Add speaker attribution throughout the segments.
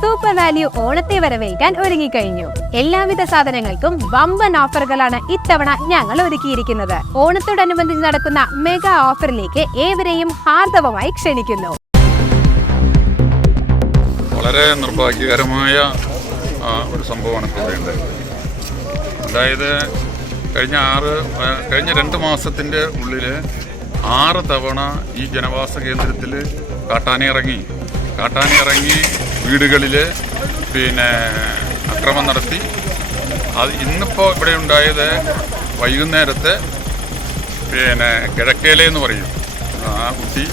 Speaker 1: Super value ഓണത്തെ വരവേൽക്കാൻ ഒരുങ്ങിക്കഴിഞ്ഞു. എല്ലാവിധ സാധനങ്ങൾക്കും വമ്പൻ ഓഫറുകളാണ് ഇത്തവണ ഞങ്ങൾ ഒരുക്കിയിരിക്കുന്നത്. ഓണത്തോടനുബന്ധിച്ച് നടക്കുന്ന മെഗാ ഓഫറിലേക്ക് ഏവരെയും ഹാർദവമായി ക്ഷണിക്കുന്നു.
Speaker 2: വളരെ നിർഭാഗ്യകരമായ ഒരു സംഭവമാണ് ഇപ്പോൾ അതായത് കഴിഞ്ഞ ആറ് കഴിഞ്ഞ രണ്ട് മാസത്തിന്റെ ഉള്ളിൽ ആറ് തവണ ഈ ജനവാസ കേന്ദ്രത്തിൽ കാട്ടാന ഇറങ്ങി കാട്ടാന ഇറങ്ങി വീടുകളിൽ പിന്നെ അക്രമം നടത്തി. അത് ഇന്നിപ്പോൾ ഇവിടെ ഉണ്ടായത് വൈകുന്നേരത്തെ പിന്നെ കിഴക്കേല എന്ന് പറയും. ആ കുട്ടി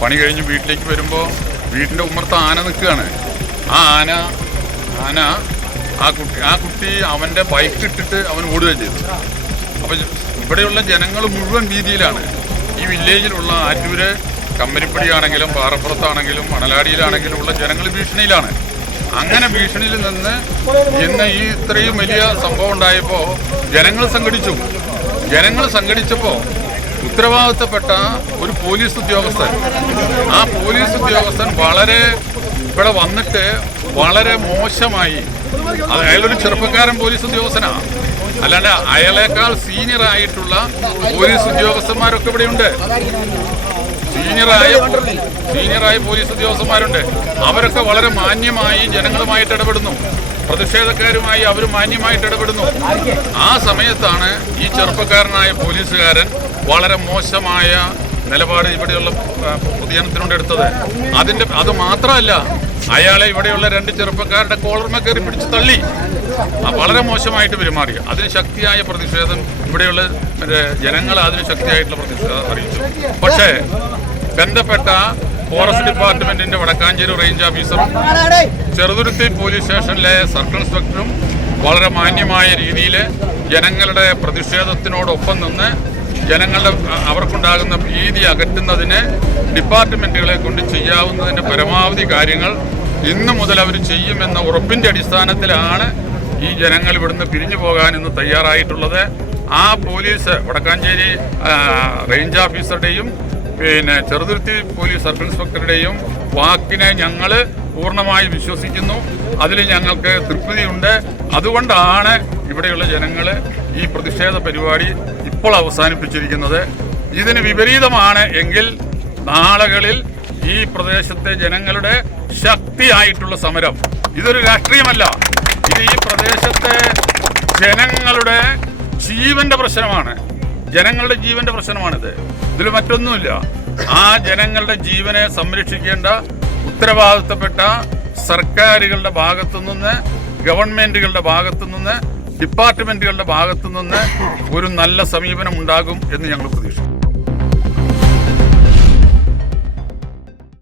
Speaker 2: പണി കഴിഞ്ഞ് വീട്ടിലേക്ക് വരുമ്പോൾ വീടിന്റെ ഉമ്മർത്ത് ആന നിൽക്കുകയാണ്. ആ ആന ആന ആ കുട്ടി ആ കുട്ടി അവന്റെ ബൈക്ക് ഇട്ടിട്ട് അവൻ ഓടുകയും ചെയ്തു അപ്പോൾ ഇവിടെയുള്ള ജനങ്ങൾ മുഴുവൻ വീതിയിലാണ് ഈ വില്ലേജിലുള്ള ആറ്റൂര് കമ്പനിപ്പടിയാണെങ്കിലും പാറപ്പുറത്താണെങ്കിലും മണലാടിയിലാണെങ്കിലും ഉള്ള ജനങ്ങൾ ഭീഷണിയിലാണ്. അങ്ങനെ ഭീഷണിയിൽ നിന്ന് ഇന്ന് ഈ ഇത്രയും വലിയ സംഭവം ഉണ്ടായപ്പോൾ ജനങ്ങൾ സംഘടിച്ചു. ജനങ്ങൾ സംഘടിച്ചപ്പോൾ ഉത്തരവാദിത്തപ്പെട്ട ഒരു പോലീസ് ഉദ്യോഗസ്ഥൻ. ആ പോലീസ് ഉദ്യോഗസ്ഥൻ വളരെ ഇവിടെ വന്നിട്ട് വളരെ മോശമായി അയാളൊരു ചെറുപ്പക്കാരൻ പോലീസ് ഉദ്യോഗസ്ഥനാ. അല്ലാണ്ട് അയാളേക്കാൾ സീനിയർ ആയിട്ടുള്ള പോലീസ് ഉദ്യോഗസ്ഥന്മാരൊക്കെ ഇവിടെയുണ്ട്. സീനിയറായ സീനിയറായ പോലീസ് ഉദ്യോഗസ്ഥന്മാരുണ്ട്. അവരൊക്കെ വളരെ മാന്യമായി ജനങ്ങളുമായിട്ട് ഇടപെടുന്നു. പ്രതിഷേധക്കാരുമായി അവർ മാന്യമായിട്ട് ഇടപെടുന്നു. ആ സമയത്താണ് ഈ ചെറുപ്പക്കാരനായ പോലീസുകാരൻ വളരെ മോശമായ നിലപാട് ഇവിടെയുള്ള പൊതുജനത്തിനോട് എടുത്തത്. അതിന്റെ അത് മാത്രമല്ല അയാളെ ഇവിടെയുള്ള രണ്ട് ചെറുപ്പക്കാരുടെ കോളർമ കയറി പിടിച്ച് തള്ളി. വളരെ മോശമായിട്ട് പെരുമാറി. അതിന് ശക്തിയായ പ്രതിഷേധം ഇവിടെയുള്ള ജനങ്ങൾ അതിന് ശക്തിയായിട്ടുള്ള പ്രതിഷേധം അറിയിച്ചു. പക്ഷേ ബന്ധപ്പെട്ട ഫോറസ്റ്റ് ഡിപ്പാർട്ട്മെന്റിന്റെ വടക്കാഞ്ചേരി റേഞ്ച് ഓഫീസറും ചെറുതുരുത്തി പോലീസ് സ്റ്റേഷനിലെ സർക്കിൾ ഇൻസ്പെക്ടറും വളരെ മാന്യമായ രീതിയിൽ ജനങ്ങളുടെ പ്രതിഷേധത്തിനോടൊപ്പം നിന്ന് ജനങ്ങളുടെ അവർക്കുണ്ടാകുന്ന ഭീതി അകറ്റുന്നതിന് ഡിപ്പാർട്ട്മെന്റുകളെ കൊണ്ട് ചെയ്യാവുന്നതിന്റെ പരമാവധി കാര്യങ്ങൾ ഇന്നു മുതൽ അവർ ചെയ്യുമെന്ന ഉറപ്പിന്റെ അടിസ്ഥാനത്തിലാണ് ഈ ജനങ്ങൾ ഇവിടുന്ന് പിരിഞ്ഞു പോകാൻ ഇന്ന് തയ്യാറായിട്ടുള്ളത്. ആ പോലീസ് വടക്കാഞ്ചേരി റേഞ്ച് ഓഫീസറുടെയും പിന്നെ ചെറുതുരുത്തി പോലീസ് സർക്കിൾ ഇൻസ്പെക്ടറുടെയും വാക്കിനെ ഞങ്ങൾ പൂർണമായി വിശ്വസിക്കുന്നു. അതിൽ ഞങ്ങൾക്ക് തൃപ്തിയുണ്ട്. അതുകൊണ്ടാണ് ഇവിടെയുള്ള ജനങ്ങൾ ഈ പ്രതിഷേധ പരിപാടി ഇപ്പോൾ അവസാനിപ്പിച്ചിരിക്കുന്നത്. ഇതിന് വിപരീതമാണ് എങ്കിൽ നാളുകളിൽ ഈ പ്രദേശത്തെ ജനങ്ങളുടെ ശക്തിയായിട്ടുള്ള സമരം. ഇതൊരു രാഷ്ട്രീയമല്ല. ഇത് ഈ പ്രദേശത്തെ ജനങ്ങളുടെ ജീവന്റെ പ്രശ്നമാണ്. ജനങ്ങളുടെ ജീവന്റെ പ്രശ്നമാണിത്. ഇതിൽ മറ്റൊന്നുമില്ല. ആ ജനങ്ങളുടെ ജീവനെ സംരക്ഷിക്കേണ്ട ഉത്തരവാദിത്തപ്പെട്ട സർക്കാരുകളുടെ ഭാഗത്തു നിന്ന് ഗവൺമെന്റുകളുടെ ഭാഗത്തു നിന്ന് ഡിപ്പാർട്ട്മെന്റുകളുടെ ഭാഗത്തു നിന്ന് ഒരു നല്ല സമീപനം ഉണ്ടാകും എന്ന് ഞങ്ങൾ പ്രതീക്ഷിക്കുന്നു.